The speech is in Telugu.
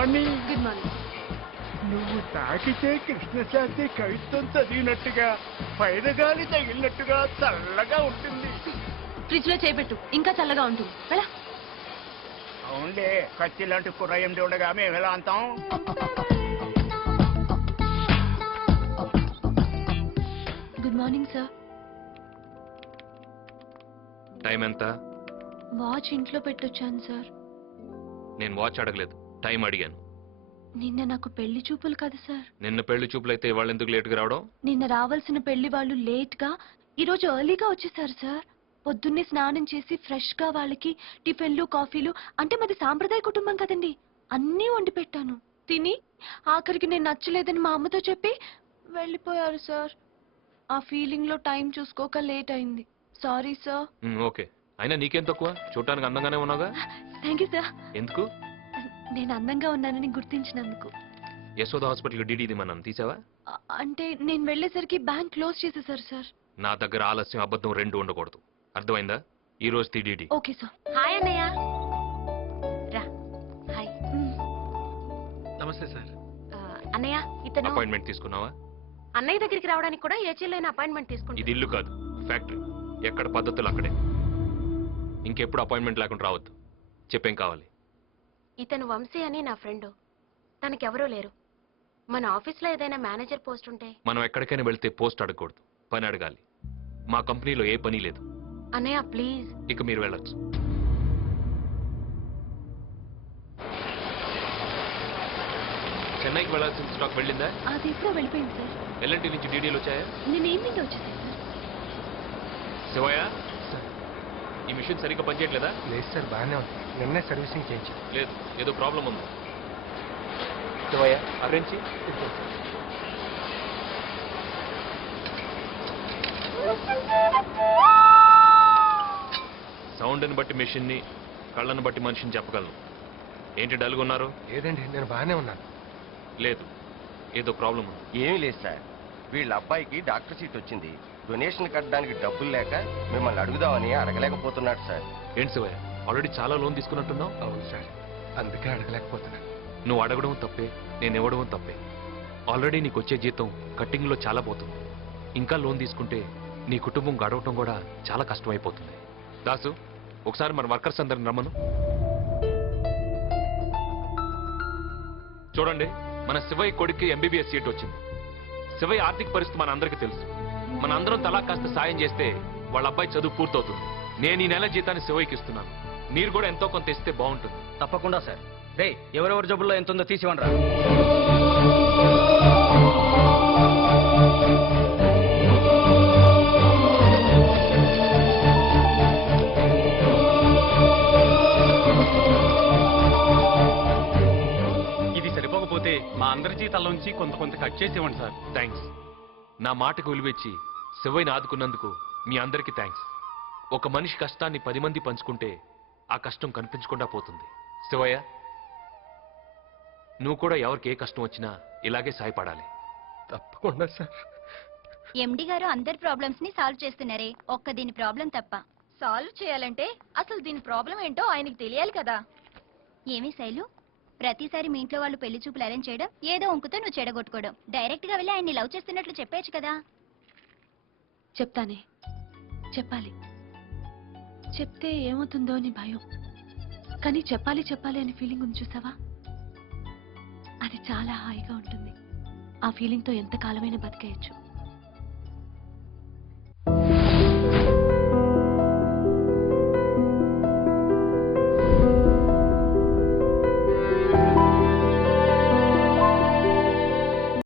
మార్నింగ్. Good morning. నువ్వు తాకితే కృష్ణశాస్త్రి కవిత్వం చదివినట్టుగా పైరగాలి తగిలినట్టుగా చల్లగా ఉంటుంది. ఫ్రిడ్జ్ లో చేపెట్టు, ఇంకా చల్లగా ఉంటుంది. వెళ్ళా. అవునులే, కత్తి లాంటి కుర్రాయం ఉండగా మేము ఎలా అంటాం? Good morning sir. టైం ఎంత? వాచ్ ఇంట్లో పెట్టొచ్చాను సార్. నేను వాచ్ అడగలేదు, టైం అడిగాను. నిన్న నాకు పెళ్లి చూపులు కదా సార్. నిన్న పెళ్లి చూపులు అయితే వాళ్ళు ఎందుకు లేట్గా రావడం? నిన్న రావాల్సిన పెళ్లి వాళ్ళు లేట్ గా ఈరోజు ఎర్లీగా వచ్చేసారు సార్. పొద్దున్నే స్నానం చేసి ఫ్రెష్ గా వాళ్ళకి టిఫిన్లు కాఫీలు, అంటే మాది సాంప్రదాయ కుటుంబం కదండి, అన్నీ వండి పెట్టాను. తిని ఆఖరికి నేను నచ్చలేదని మా అమ్మతో చెప్పి వెళ్ళిపోయారు సార్. ఆ ఫీలింగ్ లో టైం చూసుకోక లేట్ అయింది. Sorry sir. ఓకే, అయినా నీకేం తక్కువ, చూడటానికి అందంగానే ఉన్నాగా. Thank you sir. ఎందుకు? నేను అందంగా ఉన్నానని గుర్తించినందుకు. యశోద హాస్పిటల్ డీడీది మనం తీసావా? అంటే నేను వెళ్ళేసరికి బ్యాంక్ క్లోజ్ చేసేసారు సార్. నా దగ్గర ఆలస్యం అబద్ధం రెండు ఉండకూడదు, అర్థమైందా? ఈ రోజు డీడీ. Okay sir. హాయ్ అన్నయ్య. రా. హాయ్. నమస్తే సార్. అన్నయ్య, ఇతను అపాయింట్మెంట్ తీసుకున్నావా? అన్నయ్య దగ్గరికి రావడానికి కూడా ఏచీలైన అపాయింట్మెంట్ తీసుకుంటా. ఇది ఇల్లు కాదు, ఫ్యాక్టరీ. ఎక్కడ పద్ధతులు అక్కడే. ఇంకెప్పుడు అపాయింట్మెంట్ లేకుండా రావద్దు. చెప్పేం కావాలి? ఇతను వంశీ అని నా ఫ్రెండ్. తనకెవరూ లేరు. మన ఆఫీస్లో ఏదైనా మేనేజర్ పోస్ట్ ఉంటే. మనం ఎక్కడికైనా వెళ్తే పోస్ట్ అడగకూడదు, పని అడగాలి. మా కంపెనీలో ఏ పని లేదు. అన్నయ్య ప్లీజ్. ఇక మీరు వెళ్ళొచ్చు. చెన్నైకి వెళ్ళాల్సిన స్టాక్ వెళ్ళిందా? అది ఎప్పుడో వెళ్ళిపోయింది సార్. ఎల్ఎన్టీ నుంచి డీడీలు వచ్చాయా? నేను ఈవినింగ్ వచ్చేసాను సార్. శివయ్య, ఈ మిషన్ సరిగ్గా పనిచేయట్లేదా? లేదు సార్, బాగానే ఉంది. నిన్నే సర్వీసింగ్ చేయించి. లేదు, ఏదో ప్రాబ్లం ఉంది. శివయ్య, అరేంజ్. సౌండ్ని బట్టి మెషిన్ని, కళ్ళను బట్టి మనిషిని చెప్పగలను. ఏంటి డల్గా ఉన్నారు? లేదండి, నేను బాగానే ఉన్నాను. లేదు, ఏదో ప్రాబ్లం ఉంది. ఏమీ లేదు సార్, వీళ్ళ అబ్బాయికి డాక్టర్ సీట్ వచ్చింది. డొనేషన్ కట్టడానికి డబ్బులు లేక మిమ్మల్ని అడుగుదామని అడగలేకపోతున్నాడు సార్. ఏంటి శివయ్య, ఆల్రెడీ చాలా లోన్ తీసుకున్నట్టున్నావు? అవును సార్, అందుకే అడగలేకపోతున్నా. నువ్వు అడగడం తప్పే, నేను ఇవ్వడం తప్పే. ఆల్రెడీ నీకు వచ్చే జీతం కట్టింగ్లో చాలా పోతుంది. ఇంకా లోన్ తీసుకుంటే నీ కుటుంబం గడవటం కూడా చాలా కష్టమైపోతుంది. దాసు, ఒకసారి మన వర్కర్స్ అందరిని రమ్మను. చూడండి, మన శివయ్య కొడుక్కి ఎంబీబీఎస్ సీట్ వచ్చింది. శివయ్య ఆర్థిక పరిస్థితి మన అందరికీ తెలుసు. మన అందరం తలా కాస్త సాయం చేస్తే వాళ్ళ అబ్బాయి చదువు పూర్తవుతుంది. నేను ఈ నెల జీతాన్ని శివయ్యకి ఇస్తున్నాను. మీరు కూడా ఎంతో కొంత ఇస్తే బాగుంటుంది. తప్పకుండా సార్. రే, ఎవరెవరి జబ్బుల్లో ఎంత ఉందో తీసివ్వండి రా. ఇది సరిపోకపోతే మా అందరి జీతాల్లోంచి కొంత కట్ చేసి ఇవ్వండి సార్. థ్యాంక్స్. నా మాటకు విలువిచ్చి శివయ్యని ఆదుకున్నందుకు మీ అందరికీ థ్యాంక్స్. ఒక మనిషి కష్టాన్ని 10 మంది పంచుకుంటే ఆ కష్టం కనిపించకుండా పోతుంది. శివయ్య, నువ్వు కూడా ఎవరికి ఏ కష్టం వచ్చినా ఇలాగే సాయపడాలి. తప్పకుండా సార్. ఎండి గారు అందరి ప్రాబ్లమ్స్ ని సాల్వ్ చేస్తున్నారే, ఒక్క దీని ప్రాబ్లం తప్ప. సాల్వ్ చేయాలంటే అసలు దీని ప్రాబ్లం ఏంటో ఆయనకి తెలియాలి కదా. ఏమీ శైలు, ప్రతిసారి మీ ఇంట్లో వాళ్ళు పెళ్లి చూపులు అరేంజ్ చేయడం, ఏదో ఉంకుతో నువ్వు చెడగొట్టుకోవడం. డైరెక్ట్ గా వెళ్ళి ఆయన్ని లవ్ చేస్తున్నట్లు చెప్పేచ్చు కదా. చెప్తానే, చెప్పాలి. చెప్తే ఏమవుతుందో అని భయం, కానీ చెప్పాలి అని ఫీలింగ్ ఉంది చూసావా, అది చాలా హాయిగా ఉంటుంది. ఆ ఫీలింగ్తో ఎంత కాలమైనా బతికేయచ్చు.